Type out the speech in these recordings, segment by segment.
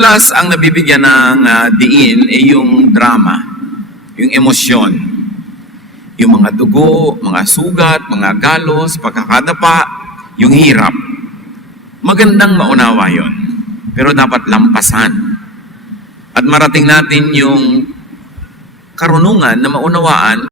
Madalas ang nabibigyan ng diin ay yung drama, yung emosyon, yung mga dugo, mga sugat, mga galos, pagkakadapa, yung hirap. Magandang maunawa yon, pero dapat lampasan. At marating natin yung karunungan na maunawaan.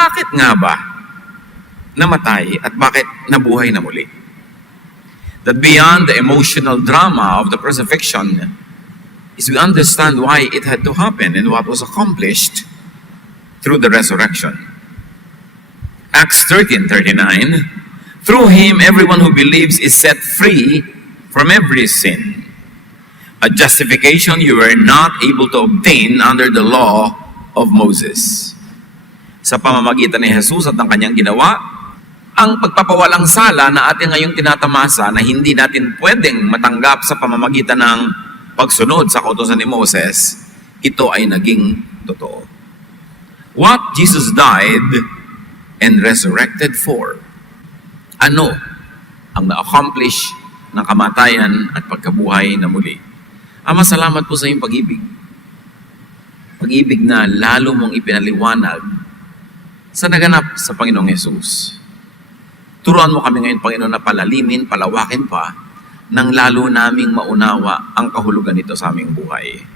Bakit nga ba namatay at bakit nabuhay na muli? That beyond the emotional drama of the crucifixion is we understand why it had to happen and what was accomplished through the resurrection. Acts 13:39, through him everyone who believes is set free from every sin. A justification you were not able to obtain under the law of Moses. Sa pamamagitan ni Jesus at ng kanyang ginawa, ang pagpapawalang sala na ating ngayong tinatamasa na hindi natin pwedeng matanggap sa pamamagitan ng pagsunod sa kautusan ni Moses, ito ay naging totoo. What Jesus died and resurrected for? Ano ang na-accomplish ng kamatayan at pagkabuhay na muli? Ama, salamat po sa iyong pag-ibig. Pag-ibig na lalo mong ipinaliwanag sa naganap sa Panginoong Hesus. Turuan mo kami ngayon, Panginoon, na palalimin, palawakin pa, nang lalo naming maunawa ang kahulugan nito sa aming buhay.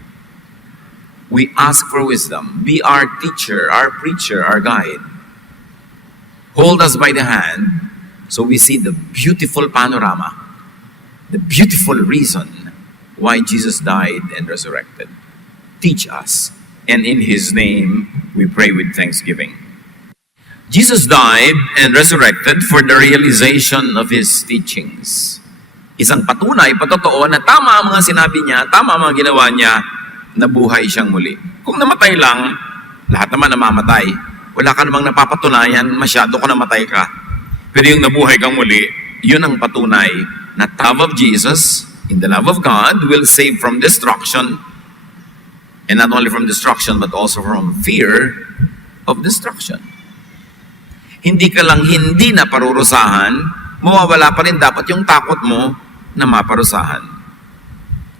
We ask for wisdom. Be our teacher, our preacher, our guide. Hold us by the hand so we see the beautiful panorama, the beautiful reason why Jesus died and resurrected. Teach us, and in His name we pray with thanksgiving. Jesus died and resurrected for the realization of His teachings. Isang patunay, patotoo na tama ang mga sinabi niya, tama ang mga ginawa niya, nabuhay siyang muli. Kung namatay lang, lahat naman namamatay. Wala ka namang napapatunayan, masyado ko namatay ka. Pero yung nabuhay kang muli, yun ang patunay na love of Jesus, in the love of God, will save from destruction. And not only from destruction, but also from fear of destruction. Hindi ka lang hindi na parurusahan, mawawala pa rin dapat yung takot mo na maparusahan.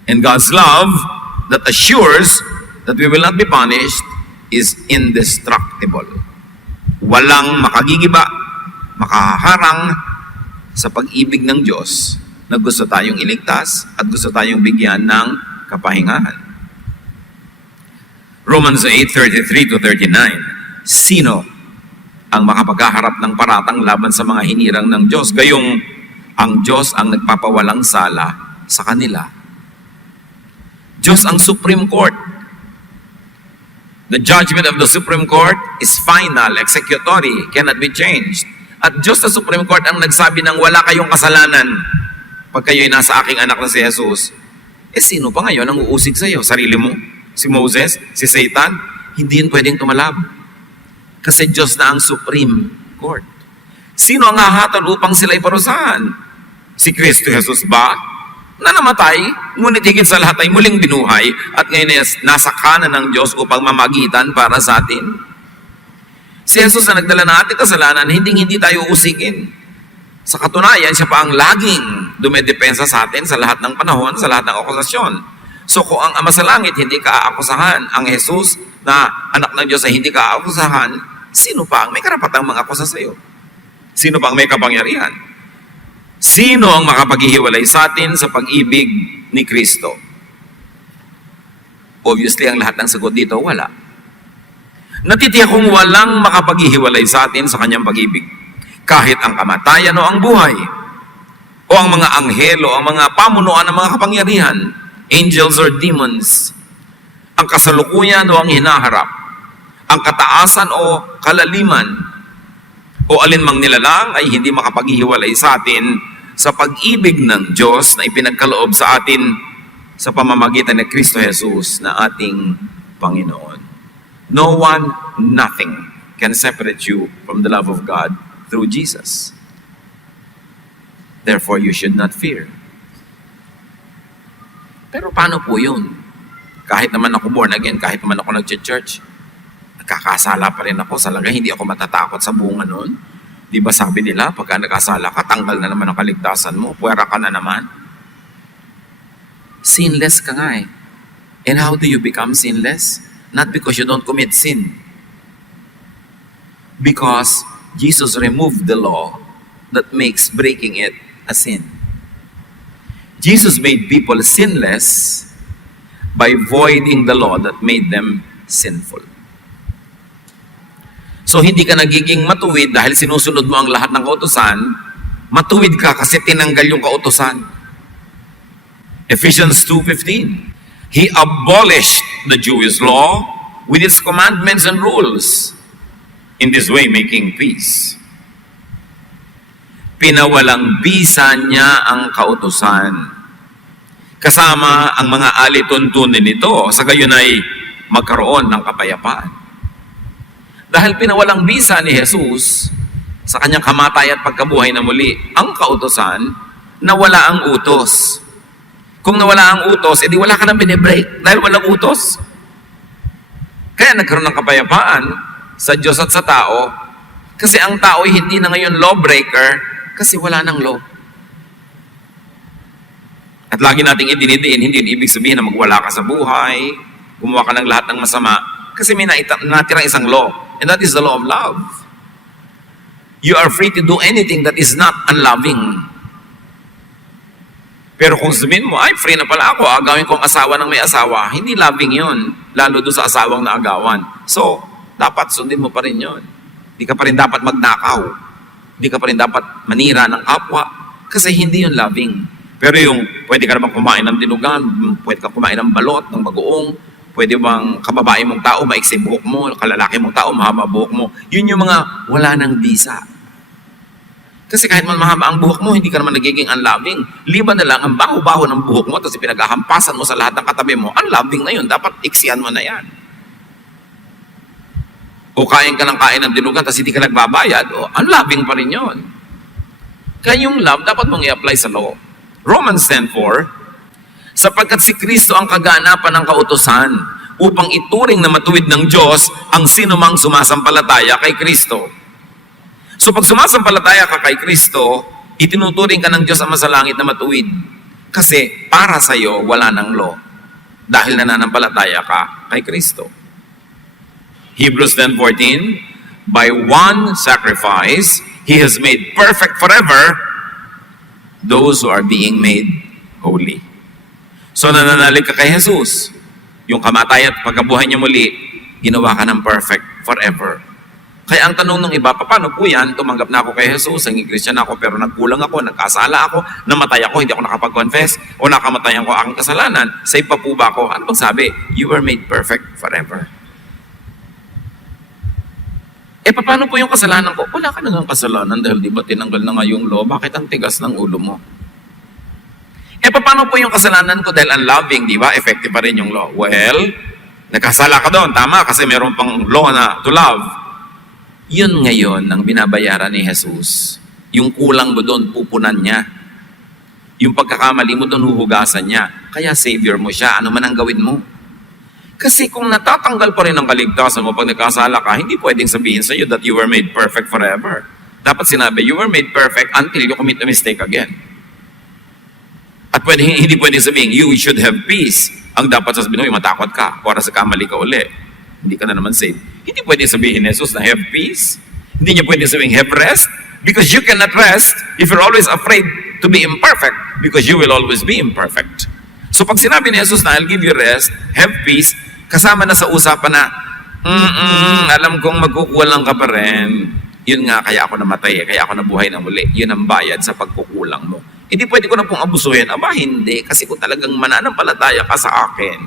And God's love that assures that we will not be punished is indestructible. Walang makagigiba, makaharang sa sa pag-ibig ng Diyos na gusto tayong iligtas at gusto tayong bigyan ng kapahingahan. Romans 8:33-39. Sino ang makapaghaharap ng paratang laban sa mga hinirang ng Diyos? Gayong ang Diyos ang nagpapawalang sala sa kanila. Diyos ang Supreme Court. The judgment of the Supreme Court is final, executory, cannot be changed. At Diyos sa Supreme Court ang nagsabi ng wala kayong kasalanan pag kayo'y nasa aking anak na si Jesus. Sino pa ngayon ang uusig sa iyo? Sarili mo? Si Moses? Si Satan? Hindi yun pwedeng tumalab. Kasi Diyos na ang Supreme Court. Sino ang hahatol upang sila'y parusahan? Si Kristo Jesus ba? Na namatay, ngunit higit sa lahat ay muling binuhay at ngayon ay nasa kanan ng Diyos upang mamagitan para sa atin. Si Jesus na nagdala ng ating kasalanan, hindi tayo usigin. Sa katunayan, siya pa ang laging dumedepensa sa atin sa lahat ng panahon, sa lahat ng akusasyon. So kung ang Ama sa Langit hindi ka aakusahan, ang Jesus na anak ng Diyos ay hindi ka aakusahan, sino pa ang may karapatang mag-akusa sa iyo? Sino pa ang may kapangyarihan? Sino ang makapaghihiwalay sa atin sa pag-ibig ni Kristo? Obviously, ang lahat ng sagot dito, wala. Natitiyak kong walang makapaghihiwalay sa atin sa kanyang pag-ibig. Kahit ang kamatayan o ang buhay, o ang mga anghelo, ang mga pamunuan ng mga kapangyarihan, angels or demons, ang kasalukuyan o ang hinaharap, ang kataasan o kalaliman, o alinmang nilalang ay hindi makapaghihiwalay sa atin sa pag-ibig ng Diyos na ipinagkaloob sa atin sa pamamagitan ni Kristo Jesus na ating Panginoon. No one, nothing can separate you from the love of God through Jesus. Therefore, you should not fear. Pero paano po yun? Kahit naman ako born again, kahit naman ako nag-church, nagkakasala pa rin ako. Salaga, hindi ako matatakot sa bunga noon. Di ba sabi nila, pagka nagkasala ka, tanggal na naman ang kaligtasan mo, puwera ka na naman. Sinless ka nga eh. And how do you become sinless? Not because you don't commit sin. Because Jesus removed the law that makes breaking it a sin. Jesus made people sinless by voiding the law that made them sinful. So hindi ka nagiging matuwid dahil sinusunod mo ang lahat ng kautusan, matuwid ka kasi tinanggal yung kautusan. Ephesians 2:15. He abolished the Jewish law with its commandments and rules, in this way making peace. Pinawalang bisa niya ang kautusan, kasama ang mga alituntunin nito, sa gayon ay magkaroon ng kapayapaan. Dahil pinawalang bisa ni Jesus sa kanyang kamatay at pagkabuhay na muli, ang kautusan, nawala ang utos. Kung nawala ang utos, edi wala ka nang binibreak dahil walang utos. Kaya nagkaroon ng kapayapaan sa Diyos at sa tao, kasi ang tao ay hindi na ngayon lawbreaker kasi wala nang law. At lagi nating idinidiin, hindi yun ibig sabihin na magwala ka sa buhay, gumawa ka ng lahat ng masama, kasi may natirang isang law. And that is the law of love. You are free to do anything that is not unloving. Pero kung sabihin mo, ay, free na pala ako, agawin kong asawa ng may asawa, hindi loving yon, lalo doon sa asawang naagawan. So, dapat sundin mo pa rin yon. Hindi ka pa rin dapat magnakaw. Hindi ka pa rin dapat manira ng kapwa, kasi hindi yon loving. Pero yung, pwede ka naman kumain ng dinugan, pwede ka kumain ng balot, ng bagoong, pwede bang kababae mong tao, maiksi buhok mo, kalalaki mong tao, mahaba buhok mo. Yun yung mga wala ng bisa. Kasi kahit man mahaba ang buhok mo, hindi ka naman nagiging unloving. Liban na lang ang baho-baho ng buhok mo, tapos pinaghahampasan mo sa lahat ng katabi mo, unloving na yun. Dapat iksian mo na yan. O kain ka ng kain ng dinugan, tapos hindi ka nagbabayad, o unloving pa rin yun. Kaya yung love, dapat mong i-apply sa law. Romans 10:4, sapagkat si Kristo ang kaganapan ng kautusan upang ituring na matuwid ng Diyos ang sinumang sumasampalataya kay Kristo. So pag sumasampalataya ka kay Kristo, itinuturing ka ng Diyos Ama sa langit na matuwid. Kasi para sa iyo, wala ng law. Dahil nananampalataya ka kay Kristo. Hebrews 10:14, by one sacrifice, He has made perfect forever those who are being made holy. So nananalig ka kay Jesus. Yung kamatayan at pagkabuhay niya muli, ginawa ka ng perfect forever. Kaya ang tanong ng iba, paano po yan? Tumanggap na ako kay Jesus, naging Christian ako, pero nagkulang ako, nagkasala ako, namatay ako, hindi ako nakapag-confess, o nakamatayan ko aking kasalanan, save pa po ba ako? Ano bang sabi? You were made perfect forever. Paano po yung kasalanan ko? Wala ka na ng kasalanan dahil di ba tinanggal na nga yung law? Bakit ang tigas ng ulo mo? Paano po yung kasalanan ko dahil unloving, di ba? Effective pa rin yung law. Well, nagkasala ka doon, tama, kasi meron pang law na to love. Yun ngayon ang binabayaran ni Jesus. Yung kulang mo doon, pupunan niya. Yung pagkakamali mo doon, huhugasan niya. Kaya Savior mo siya, ano man ang gawin mo. Kasi kung natatanggal pa rin ang kaligtasan mo pag nagkasala ka, hindi pwedeng sabihin sa iyo that you were made perfect forever. Dapat sinabi, you were made perfect until you commit a mistake again. At hindi pwedeng sabihin, you should have peace. Ang dapat sabihin mo, matakot ka, para sa kamali ka uli. Hindi ka na naman saved. Hindi pwedeng sabihin ni Jesus na have peace. Hindi niya pwedeng sabihin have rest. Because you cannot rest if you're always afraid to be imperfect. Because you will always be imperfect. So pag sinabi ni Jesus na I'll give you rest, have peace, kasama na sa usapan na, alam kong magkukulang ka pa rin. Yun nga, kaya ako namatay, kaya ako nabuhay na muli. Yun ang bayad sa pagkukulang mo. Hindi pwede ko na pong abusuhin. Aba, hindi. Kasi kung talagang mananampalataya ka sa akin,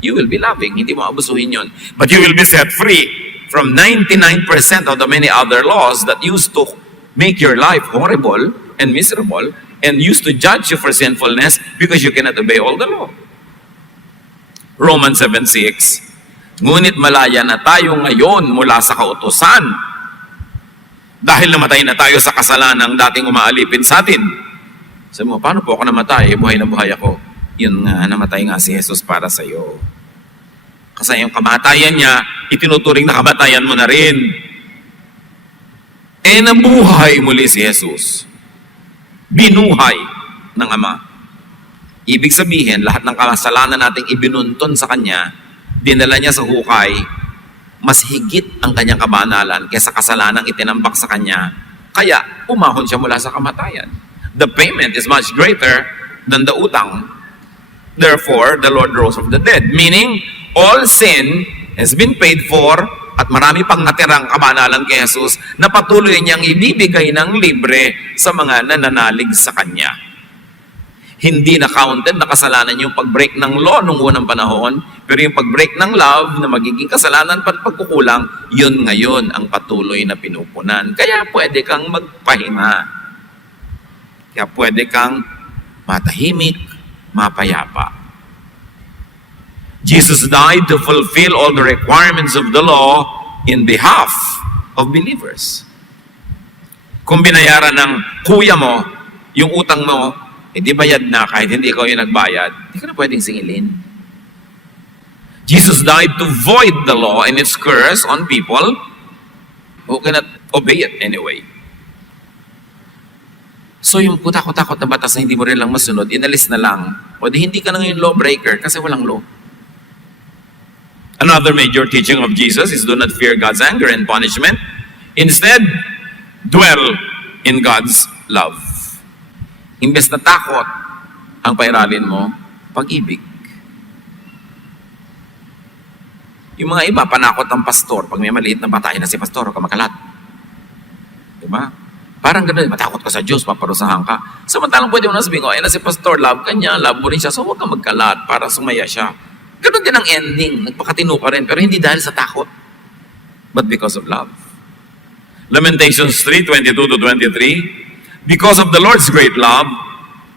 you will be loving. Hindi mo abusuhin yun. But you will be set free from 99% of the many other laws that used to make your life horrible and miserable and used to judge you for sinfulness because you cannot obey all the law. Romans 7:6. Ngunit malaya na tayo ngayon mula sa kautusan dahil namatay na tayo sa kasalanang dating umaalipin sa atin. Sabi mo, paano po ako namatay? Buhay na buhay ako. Yun nga, namatay nga si Jesus para sa iyo. Kasi yung kamatayan niya, itinuturing na kamatayan mo na rin. Nabuhay muli si Jesus. Binuhay ng Ama. Ibig sabihin, lahat ng kasalanan nating ibinunton sa Kanya, dinala niya sa hukay, mas higit ang Kanyang kabanalan kaysa kasalanang itinambak sa Kanya. Kaya, umahon siya mula sa kamatayan. The payment is much greater than the utang. Therefore, the Lord rose from the dead. Meaning, all sin has been paid for at marami pang natirang kabanalan kay Jesus na patuloy niyang ibibigay ng libre sa mga nananalig sa Kanya. Hindi na counted na kasalanan yung pag-break ng law nung unang panahon, pero yung pag-break ng love na magiging kasalanan at pagkukulang, yun ngayon ang patuloy na pinupunan. Kaya pwede kang magpahinga. Kaya pwede kang matahimik, mapayapa. Jesus died to fulfill all the requirements of the law in behalf of believers. Kung binayaran ng kuya mo, yung utang mo, hindi bayad na kahit hindi ikaw yung nagbayad, hindi ka na pwedeng singilin. Jesus died to void the law and its curse on people who cannot obey it anyway. So yung takot-takot na batas na hindi mo rin lang masunod, inalis na lang. O di hindi ka na ngayon lawbreaker kasi walang law. Another major teaching of Jesus is do not fear God's anger and punishment. Instead, dwell in God's love. Imbes na takot ang pairalin mo, pag-ibig. Yung mga iba, panakot ang pastor. Pag may maliit na bata, na si pastor, ka makalat. Diba? Parang gano'n, matakot ka sa Diyos, paparusahan ka. Samantalang pwede mo na sabihin ko, na si pastor, love ka niya, love mo rin siya, so huwag ka magkalat para sumaya siya. Gano'n din ang ending. Nagpakatino ka rin, pero hindi dahil sa takot, but because of love. Lamentations 3:22-23, because of the Lord's great love,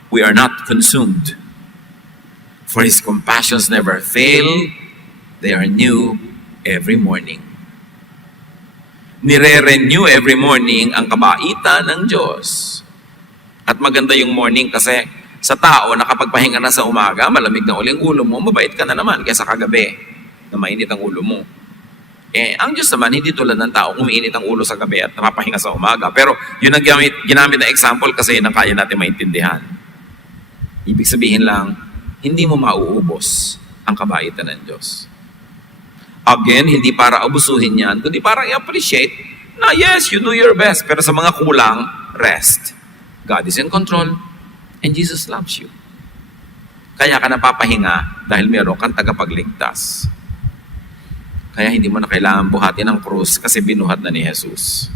we are not consumed. For His compassions never fail, they are new every morning. Nire-renew every morning ang kabaitan ng Diyos. At maganda yung morning kasi sa tao, nakapagpahinga na sa umaga, malamig na uling ulo mo, mabait ka na naman kaysa kagabi na mainit ang ulo mo. Ang Diyos naman, hindi tulad ng tao, umiinit ang ulo sa gabi at napapahinga sa umaga. Pero yun ang ginamit na example kasi yun ang kaya natin maintindihan. Ibig sabihin lang, hindi mo mauubos ang kabaitan ng Diyos. Again, hindi para abusuhin yan, kundi para i-appreciate na yes, you do your best, pero sa mga kulang, rest. God is in control. And Jesus loves you. Kaya ka napapahinga dahil meron kang tagapagligtas. Kaya hindi mo na kailangan buhatin ang krus kasi binuhat na ni Jesus.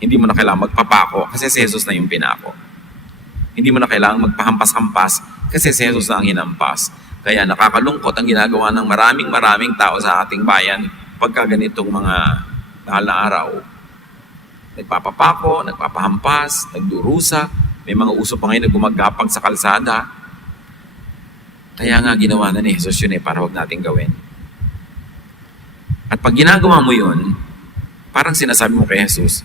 Hindi mo na kailangan magpapako kasi si Jesus na yung pinako. Hindi mo na kailangan magpahampas-hampas kasi si Jesus na ang hinampas. Kaya nakakalungkot ang ginagawa ng maraming tao sa ating bayan pagka ganitong mga mahal na araw. Nagpapapako, nagpapahampas, nagdurusa, may mga uso pa ngayon na gumagapag sa kalsada. Kaya nga ginawa na ni Jesus yun para huwag natin gawin. At pag ginagawa mo yun, parang sinasabi mo kay Jesus,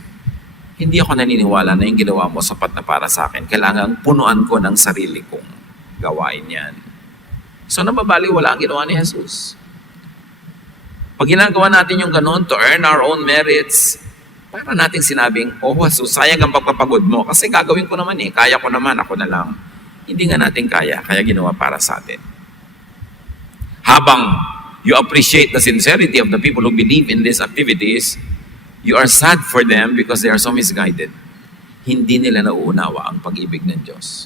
hindi ako naniniwala na yung ginawa mo sapat na para sa akin. Kailangan punuan ko ng sarili kong gawain yan. So nababaliwala ang ginawa ni Jesus. Pag ginagawa natin yung ganun to earn our own merits, para nating sinabing, oh Jesus, sayang ang pagpapagod mo kasi gagawin ko naman kaya ko naman, ako na lang. Hindi nga natin kaya ginawa para sa atin. Habang you appreciate the sincerity of the people who believe in these activities, you are sad for them because they are so misguided. Hindi nila nauunawa ang pag-ibig ng Diyos.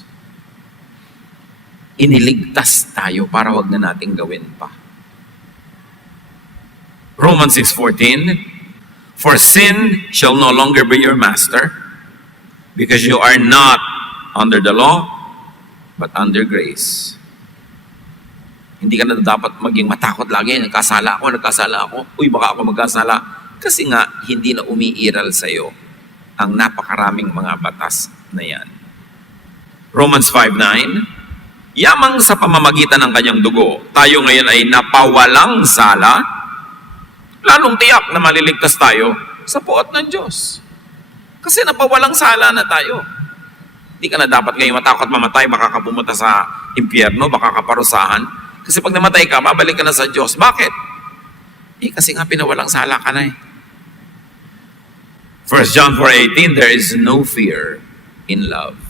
Iniligtas tayo para wag na nating gawin pa. Romans 6:14, for sin shall no longer be your master because you are not under the law but under grace. Hindi ka na dapat maging matakot lagi. Nagkasala ako. Uy, baka ako magkasala. Kasi nga, hindi na umiiral sa'yo ang napakaraming mga batas na yan. Romans 5:9, yamang sa pamamagitan ng kanyang dugo, tayo ngayon ay napawalang sala, lalong tiyak na maliligtas tayo sa puot ng Diyos. Kasi napawalang sala na tayo. Hindi ka na dapat ngayon matakot mamatay, baka ka pumunta sa impyerno, baka ka parusahan. Kasi pag namatay ka, mabalik ka na sa Diyos. Bakit? Kasi nga pinawalang sala ka na 1 John 4:18, there is no fear in love.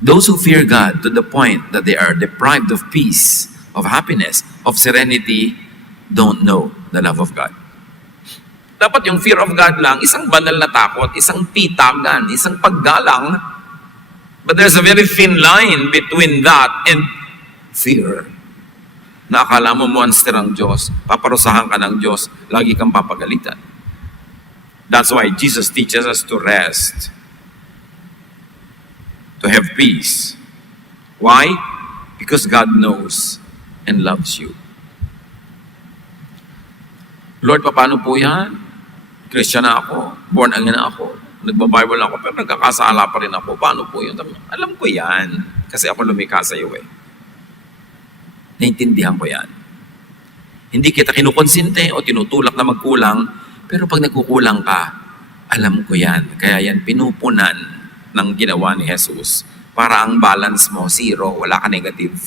Those who fear God to the point that they are deprived of peace, of happiness, of serenity, don't know the love of God. Dapat yung fear of God lang, isang banal na takot, isang pitagan, isang paggalang. But there's a very thin line between that and fear. Na akala mo monster ang Diyos, paparusahan ka ng Diyos, lagi kang papagalitan. That's why Jesus teaches us to rest, to have peace. Why? Because God knows and loves you. Lord, paano po yan? Christian na ako, born again na ako, nagbabible ako, pero nagkakasala pa rin ako. Paano po yun? Alam ko yan, kasi ako lumikha sa iyo Naintindihan ko yan. Hindi kita kinukonsinte o tinutulak na magkulang, pero pag nagkukulang ka, alam ko yan. Kaya yan pinupunan ng ginawa ni Jesus para ang balance mo, zero, wala ka negative.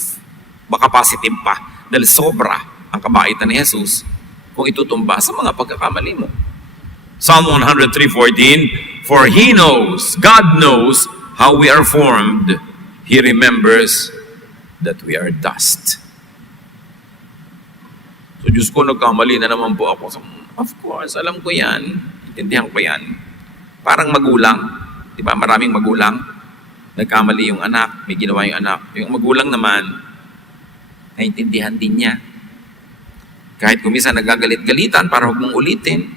Baka positive pa, dahil sobra ang kabaitan ni Jesus kung itutumba sa mga pagkakamali mo. Psalm 103:14, for He knows, God knows how we are formed. He remembers that we are dust. So, Diyos ko, nagkamali na naman po ako. Of course, alam ko yan. Intindihan ko yan. Parang magulang. Di ba? Maraming magulang. Nagkamali yung anak. May ginawa yung anak. Yung magulang naman, naintindihan din niya. Kahit kumisa nagagalit-galitan para huwag mong ulitin.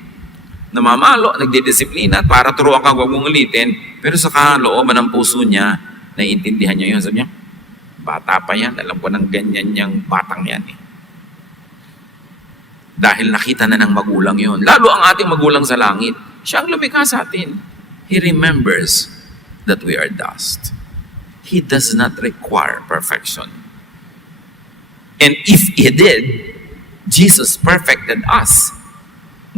Namamalo, nagdidisiplina para turuan ka huwag mong ulitin. Pero sa kalooban ng puso niya, naiintindihan niya yun. Sabi niya, bata pa yan. Alam ko ng ganyan niyang batang yan Dahil nakita na ng magulang yon. Lalo ang ating magulang sa langit. Siya ang lumikha sa atin. He remembers that we are dust. He does not require perfection. And if He did, Jesus perfected us.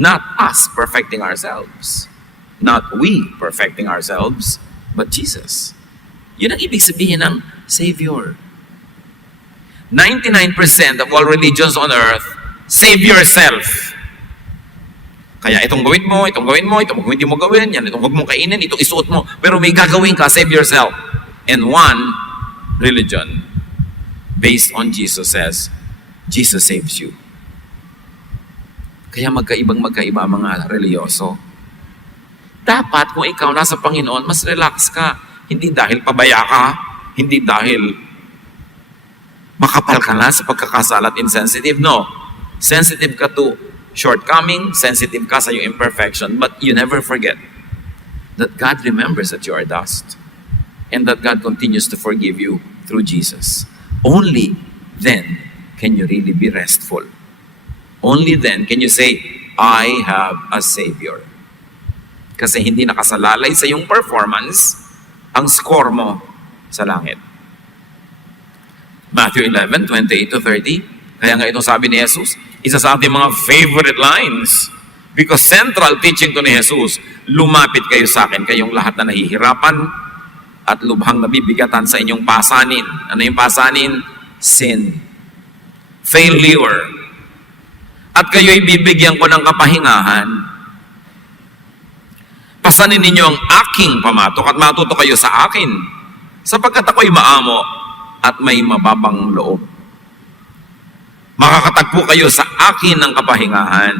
Not us perfecting ourselves. Not we perfecting ourselves, but Jesus. Yun ang ibig sabihin ng Savior. 99% of all religions on earth, save yourself. Kaya itong gawin mo, itong hindi mo gawin, yan, itong huwag mong kainin, itong isuot mo, pero may gagawin ka, save yourself. And one religion, based on Jesus, says, Jesus saves you. Kaya magkaiba ang mga reliyoso. Dapat kung ikaw nasa Panginoon, mas relax ka. Hindi dahil pabaya ka, hindi dahil makapal ka na sa pagkakasala at insensitive. No. Sensitive ka to shortcoming, sensitive ka sa iyong imperfection, but you never forget that God remembers that you are dust and that God continues to forgive you through Jesus. Only then can you really be restful. Only then can you say, I have a Savior. Kasi hindi nakasalalay sa iyong performance ang score mo sa langit. Matthew 11:28-30. Kaya nga itong sabi ni Jesus, isa sa ating mga favorite lines. Because central teaching to ni Jesus, lumapit kayo sa akin, kayong lahat na nahihirapan at lubhang nabibigatan sa inyong pasanin. Ano yung pasanin? Sin. Failure. At kayo'y bibigyan ko ng kapahingahan. Pasanin ninyo ang aking pamatok at matuto kayo sa akin, sapagkat ako'y maamo at may mababang loob. Makakatagpo kayo sa akin ng kapahingahan,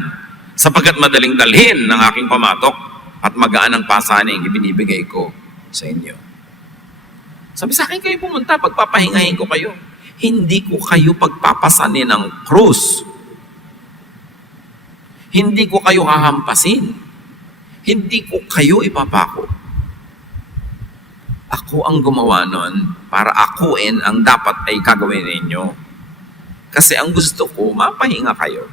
sapagkat madaling dalhin ng aking pamatok at magaan ang pasaning ibinibigay ko sa inyo. Sabi sa akin, kayo pumunta, pagpapahingahin ko kayo. Hindi ko kayo pagpapasanin ng krus. Hindi ko kayo hahampasin. Hindi ko kayo ipapako. Ako ang gumawa nun para akuin ang dapat ay gagawin ninyo. Kasi ang gusto ko, mapahinga kayo.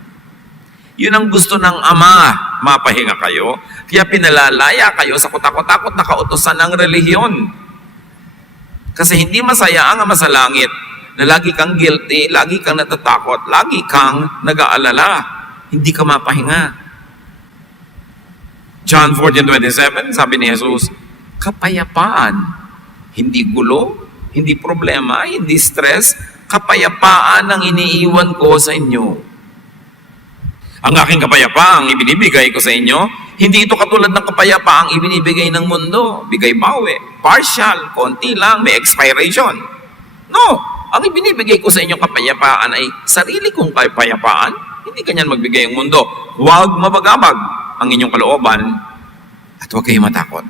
Yun ang gusto ng Ama, mapahinga kayo. Kaya pinalalaya kayo sa kutakot-takot na kautosan ng relihiyon. Kasi hindi masaya ang Ama sa langit na lagi kang guilty, lagi kang natatakot, lagi kang nag-aalala. Hindi ka mapahinga. John 14:27, sabi ni Jesus, kapayapaan, hindi gulo, hindi problema, hindi stress, kapayapaan ang iniiwan ko sa inyo. Ang aking kapayapaang ibinibigay ko sa inyo, hindi ito katulad ng kapayapaang ibinibigay ng mundo. Bigay bawi, partial, konti lang, may expiration. No, ang ibinibigay ko sa inyong kapayapaan ay sarili kong kapayapaan. Hindi kanyan magbigay ang mundo. Huwag mabagabag ang inyong kalooban at huwag kayong matakot.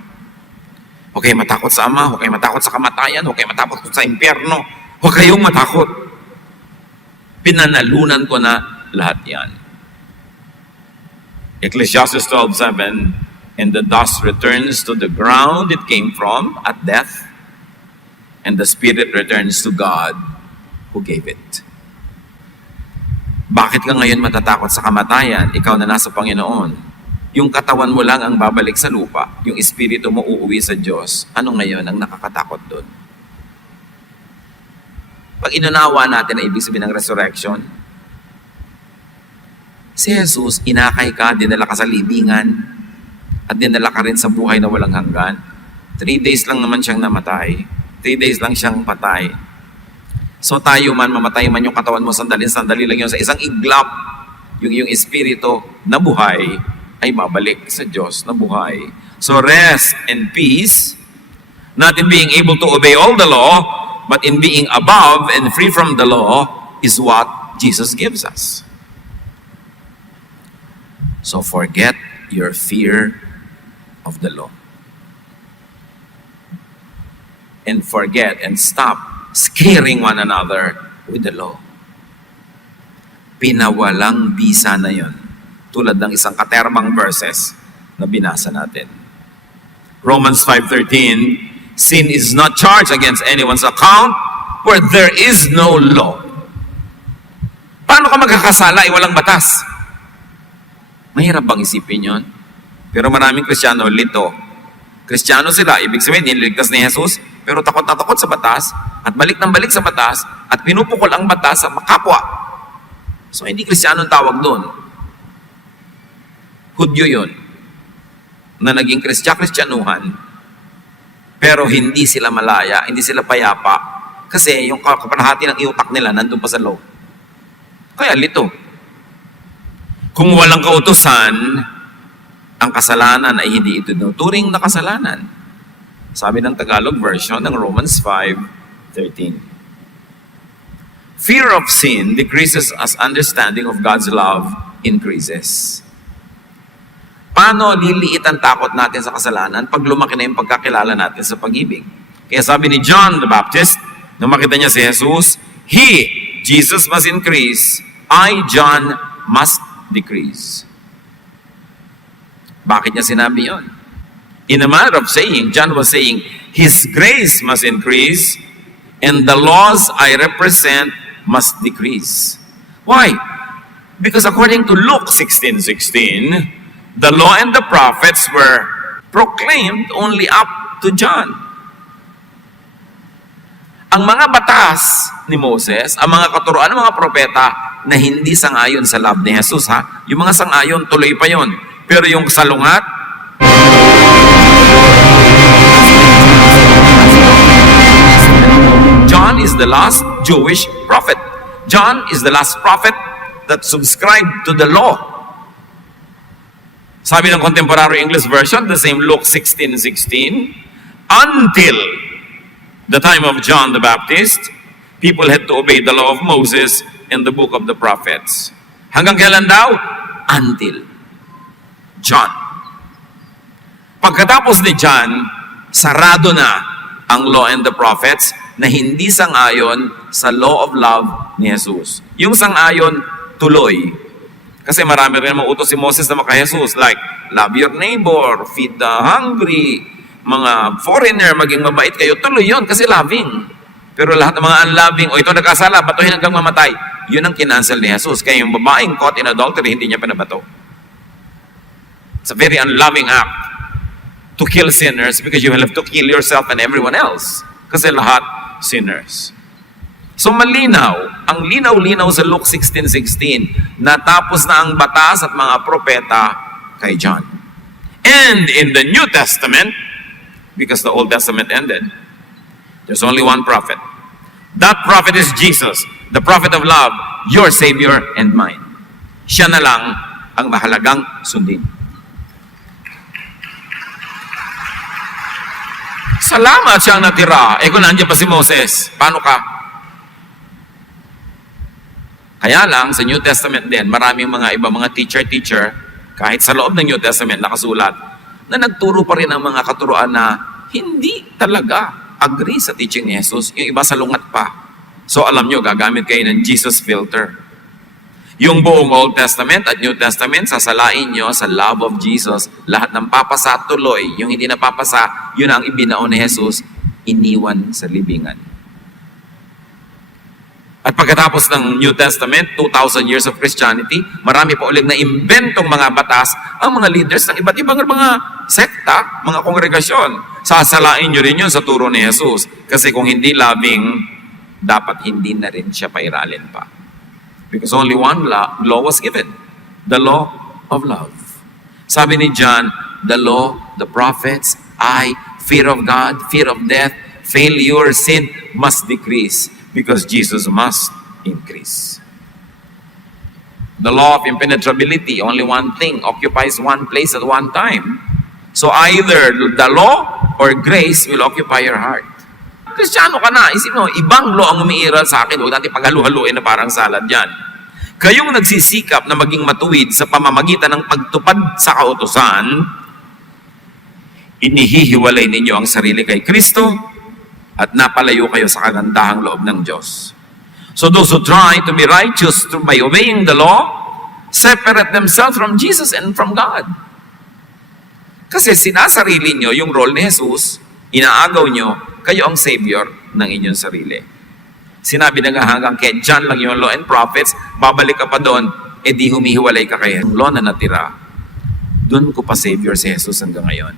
Huwag kayong matakot sa Ama, huwag kayong matakot sa kamatayan, huwag kayong matakot sa impyerno. Huwag kayong matakot. Pinanalunan ko na lahat yan. Ecclesiastes 12:7, and the dust returns to the ground it came from at death, and the spirit returns to God who gave it. Bakit ka ngayon matatakot sa kamatayan? Ikaw na nasa Panginoon. Yung katawan mo lang ang babalik sa lupa. Yung espiritu mo uuwi sa Diyos. Ano ngayon ang nakakatakot doon? Pag inunawa natin ang ibig sabihin ng resurrection, si Jesus, inakay ka, dinala ka sa libingan, at dinala ka rin sa buhay na walang hanggan. 3 days lang naman siyang namatay. 3 days lang siyang patay. So tayo man, mamatay man yung katawan mo, sandali lang yun. Sa isang iglap, yung espiritu na buhay ay babalik sa Diyos na buhay. So rest and peace, not in being able to obey all the law, but in being above and free from the law is what Jesus gives us. So forget your fear of the law. And forget and stop scaring one another with the law. Pinawalang bisa na yon, tulad ng isang katermang verses na binasa natin. Romans 5:13, sin is not charged against anyone's account where there is no law. Paano ka magkakasala ay walang batas? Mahirap bang isipin yon? Pero maraming Kristiyano lito. Kristiyano sila, ibig sabihin, niligtas ni Jesus, pero takot na takot sa batas, at balik ng balik sa batas, at pinupukol ang batas sa makapwa. So, hindi Kristiyano ang tawag doon. Hudyo yun, na naging Kristyanuhan, pero hindi sila malaya, hindi sila payapa, kasi yung kapanahati ng iutak nila nandun pa sa loob. Kaya lito. Kung walang kautusan, ang kasalanan ay hindi ito turing na kasalanan. Sabi ng Tagalog version ng Romans 5:13. Fear of sin decreases as understanding of God's love increases. Paano liliit ang takot natin sa kasalanan pag lumaki na yung pagkakilala natin sa pag-ibig? Kaya sabi ni John the Baptist, nung makita niya si Jesus, He, Jesus, must increase, I, John, must decrease. Bakit niya sinabi yon? In a manner of saying, John was saying, His grace must increase, and the laws I represent must decrease. Why? Because according to Luke 16:16, the law and the prophets were proclaimed only up to John. Ang mga batas ni Moses, ang mga katuruan ng mga propeta na hindi sangayon sa love ni Jesus, ha? Yung mga sangayon, tuloy pa yon. Pero yung salungat, John is the last Jewish prophet. John is the last prophet that subscribed to the law. Sabi ng contemporary English version, the same Luke 16:16, until the time of John the Baptist, people had to obey the law of Moses and the book of the prophets. Hanggang kailan daw? Until John. Pagkatapos ni John, sarado na ang law and the prophets na hindi sangayon sa law of love ni Jesus. Yung sangayon, tuloy. Kasi marami rin mautos si Moses na maka-Jesus, like, love your neighbor, feed the hungry, mga foreigner, maging mabait kayo. Tuloy yun kasi loving. Pero lahat ng mga unloving, o ito nagkasala, batuhin hanggang mamatay, yun ang kinancel ni Jesus. Kaya yung babaeng caught in adultery, hindi niya pinabato. It's a very unloving act to kill sinners because you will have to kill yourself and everyone else. Kasi lahat sinners. So malinaw, ang linaw-linaw sa Luke 16:16, natapos na ang batas at mga propeta kay John. And in the New Testament, because the Old Testament ended, there's only one prophet. That prophet is Jesus, the prophet of love, your Savior and mine. Siya na lang ang mahalagang sundin. Salamat siyang natira. Kung nandiyan pa si Moses, paano ka? Kaya lang, sa New Testament din, maraming mga iba, mga teacher, kahit sa loob ng New Testament nakasulat, na nagturo pa rin ang mga katuruan na hindi talaga agree sa teaching ni Jesus. Yung iba salungat pa. So alam nyo, gagamit kayo ng Jesus filter. Yung buong Old Testament at New Testament, sasalain nyo sa love of Jesus. Lahat ng papasa tuloy. Yung hindi napapasa, yun ang ibinaon ni Jesus, iniwan sa libingan. At pagkatapos ng New Testament, 2,000 years of Christianity, marami pa ulit na imbentong mga batas ang mga leaders ng iba't ibang mga sekta, mga kongregasyon. Sasalain nyo rin yun sa turo ni Jesus. Kasi kung hindi loving, dapat hindi na rin siya pairalin pa. Because only one law was given. The law of love. Sabi ni John, the law, the prophets, fear of God, fear of death, failure, sin must decrease because Jesus must increase. The law of impenetrability, only one thing occupies one place at one time. So either the law or grace will occupy your heart. Kristiyano ka na, isip mo, ibang law ang umiiral sa akin, huwag natin paghalu-haluin na parang salad yan. Kayong nagsisikap na maging matuwid sa pamamagitan ng pagtupad sa kautusan, inihihiwalay ninyo ang sarili kay Kristo at napalayo kayo sa kagandahang loob ng Diyos. So those who try to be righteous by obeying the law, separate themselves from Jesus and from God. Kasi sinasarili nyo yung role ni Jesus, inaagaw nyo, kayo ang Savior ng inyong sarili. Sinabi na nga hanggang kay John lang yung law and prophets, babalik ka pa doon, di humihiwalay ka kay law na natira. Doon ko pa Savior si Jesus hanggang ngayon.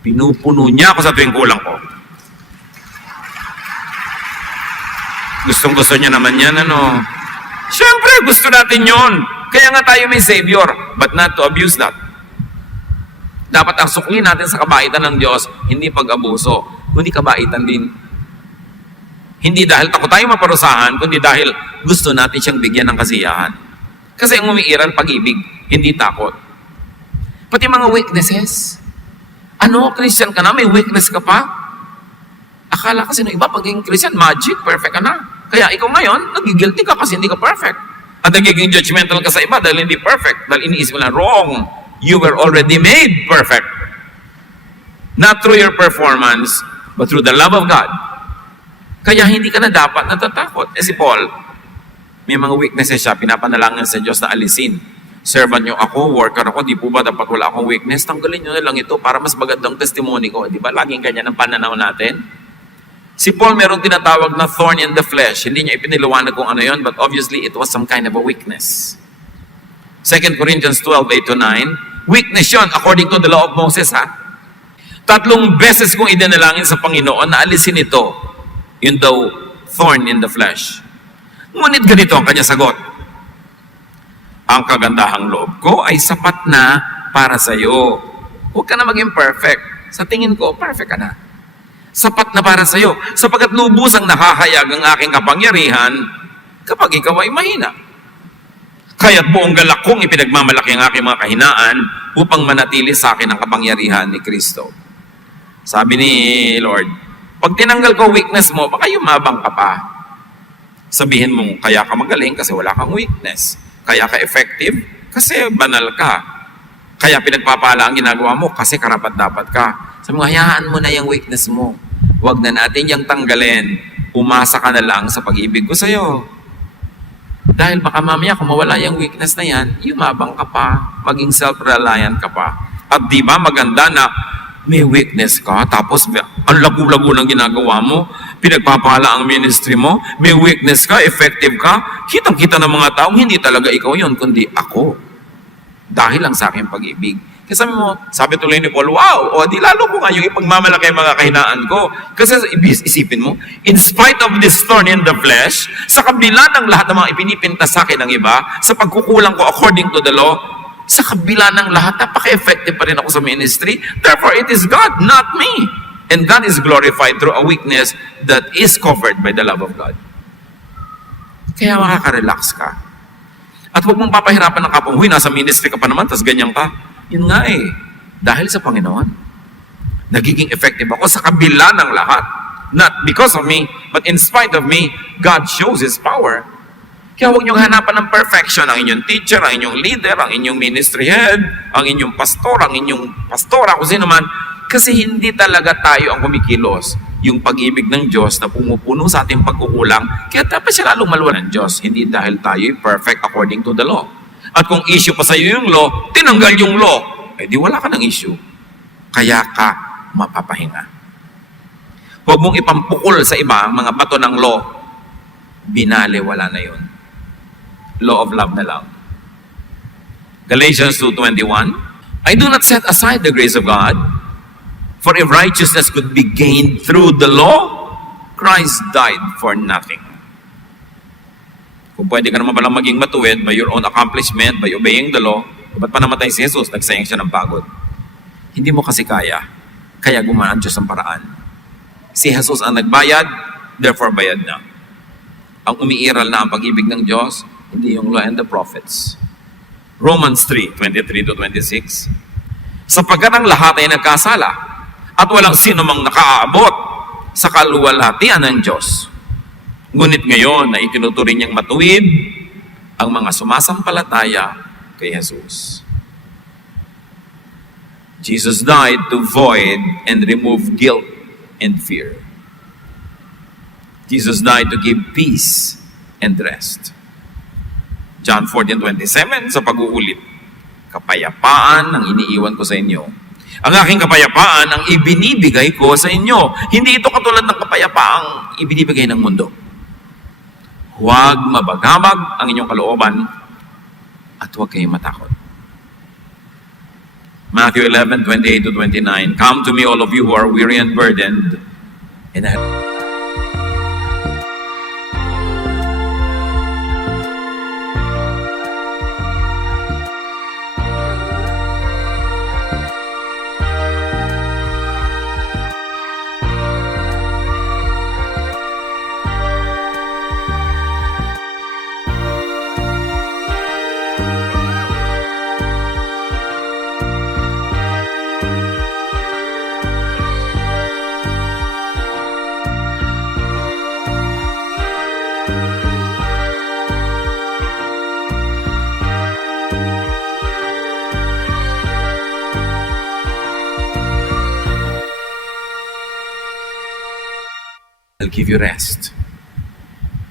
Pinupuno niya ako sa tuwing kulang ko. Gustong-gusto niya naman yan, ano? Siyempre, gusto natin yon. Kaya nga tayo may Savior, but not to abuse that. Dapat ang sukli natin sa kabaitan ng Diyos, hindi pag-abuso, kundi kabaitan din. Hindi dahil takot tayo maparusahan, kundi dahil gusto natin siyang bigyan ng kasiyahan. Kasi ang umiiral pag-ibig, hindi takot. Pati mga weaknesses. Ano, Christian ka na, may weakness ka pa? Akala kasi ng iba, pagiging Christian, magic, perfect ka na. Kaya ikaw ngayon, nagigilty ka kasi hindi ka perfect. At nagiging judgmental ka sa iba dahil hindi perfect. Dahil iniisip mo na, wrong. You were already made perfect. Not through your performance, but through the love of God. Kaya hindi ka na dapat natatakot. Si Paul, may mga weaknesses siya, pinapanalangin sa Diyos na alisin. Servant nyo ako, worker ako, di po ba dapat wala akong weakness? Tanggalin nyo na lang ito para mas magandang testimony ko. Di ba? Laging ganyan ang pananaw natin. Si Paul meron tinatawag na thorn in the flesh. Hindi niya ipiniliwanag kung ano yon, but obviously it was some kind of a weakness. 2 Corinthians 12:8-9, weakness yon according to the law of Moses, ha? 3 beses kong idinalangin sa Panginoon na alisin ito, yun daw, thorn in the flesh. Ngunit ganito ang kanya sagot. Ang kagandahang loob ko ay sapat na para sa iyo. Huwag ka na maging perfect. Sa tingin ko, perfect ka na. Sapat na para sa iyo. Sapagkat lubusang nakahayag ang aking kapangyarihan kapag ikaw ay mahina. Kaya't buong galak kong ipinagmamalaki ang aking mga kahinaan upang manatili sa akin ang kapangyarihan ni Kristo. Sabi ni Lord, pag tinanggal ko weakness mo, baka yumabang ka pa. Sabihin mo, kaya ka magaling kasi wala kang weakness. Kaya ka effective kasi banal ka. Kaya pinagpapala ang ginagawa mo kasi karapat-dapat ka. Sabi mo, hayaan mo na yung weakness mo. Huwag na natin yung tanggalin. Umasa ka na lang sa pag-ibig ko sa'yo. Dahil baka mamaya kung mawala yung weakness na yan, yumabang ka pa, maging self-reliant ka pa. At di ba maganda na may weakness ka, tapos ang lagu-lagu ng ginagawa mo, pinagpapala ang ministry mo, may weakness ka, effective ka, kitang-kita ng mga taong hindi talaga ikaw yon kundi ako. Dahil lang sa aking pag-ibig. Kasi sabi tuloy ni Paul, wow, o di lalo ko nga yung ipagmamalaki mga kahinaan ko. Kasi isipin mo, in spite of this thorn in the flesh, sa kabila ng lahat ng mga ipinipinta sa akin ng iba, sa pagkukulang ko according to the law, sa kabila ng lahat, napaka-effective pa rin ako sa ministry. Therefore, it is God, not me. And God is glorified through a weakness that is covered by the love of God. Kaya makaka-relax ka. At huwag mong papahirapan ng kapwa, huy, nasa ministry ka pa naman, tas ganyan ka. Yun nga eh. Dahil sa Panginoon, nagiging effective ako sa kabila ng lahat. Not because of me, but in spite of me, God shows His power. Kaya huwag niyong hanapan ng perfection ang inyong teacher, ang inyong leader, ang inyong ministry head, ang inyong pastor, ang inyong pastora, kung sino man. Kasi hindi talaga tayo ang kumikilos. Yung pag-ibig ng Diyos na pumupuno sa ating pagkukulang, kaya dapat siya lalong maluwa ng Diyos. Hindi dahil tayo perfect according to the law. At kung issue pa sa iyo yung law, tinanggal yung law, eh di wala ka ng issue. Kaya ka mapapahinga. Huwag mong ipampukol sa iba ang mga bato ng law. Binale, wala na yun. Law of love na lang. Galatians 2:21, I do not set aside the grace of God, for if righteousness could be gained through the law, Christ died for nothing. Kung pwede ka naman palang maging matuwid by your own accomplishment, by obeying the law, ba't pa namatay si Jesus? Nagsayang siya ng pagod. Hindi mo kasi kaya gumaan ang Diyos ang paraan. Si Jesus ang nagbayad, therefore bayad na. Ang umiiral na ang pag-ibig ng Diyos, hindi yung law and the prophets. Romans 3:23-26, sapagkat ang lahat ay nagkasala at walang sino mang nakaaabot sa kaluwalhatian ng Diyos. Ngunit ngayon na itinuturing niyang matuwid ang mga sumasampalataya kay Jesus. Jesus died to void and remove guilt and fear. Jesus died to give peace and rest. John 14:27, sa pag-uulit, kapayapaan ang iniiwan ko sa inyo. Ang aking kapayapaan ang ibinibigay ko sa inyo. Hindi ito katulad ng kapayapaang ibinibigay ng mundo. Huwag mabagabag ang inyong kalooban at huwag kayong matakot. Matthew 11:28-29, come to me all of you who are weary and burdened, and I I'll give you rest.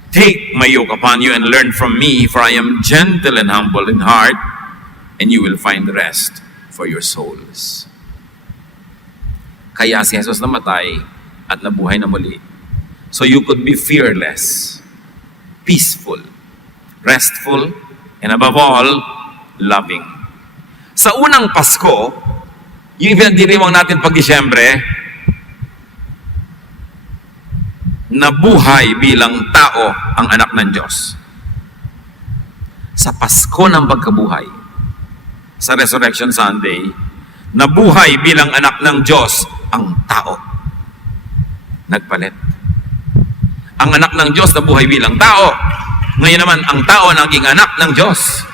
Take my yoke upon you and learn from me, for I am gentle and humble in heart, and you will find rest for your souls. Kaya si Jesus namatay at nabuhay na muli. So you could be fearless, peaceful, restful, and above all, loving. Sa unang Pasko, yung ipinagdiriwang natin pag Disyembre, nabuhay bilang tao ang anak ng Diyos. Sa Pasko ng pagkabuhay, sa Resurrection Sunday, nabuhay bilang anak ng Diyos ang tao. Nagpalit. Ang anak ng Diyos nabuhay bilang tao. Ngayon naman, ang tao naging anak ng Diyos.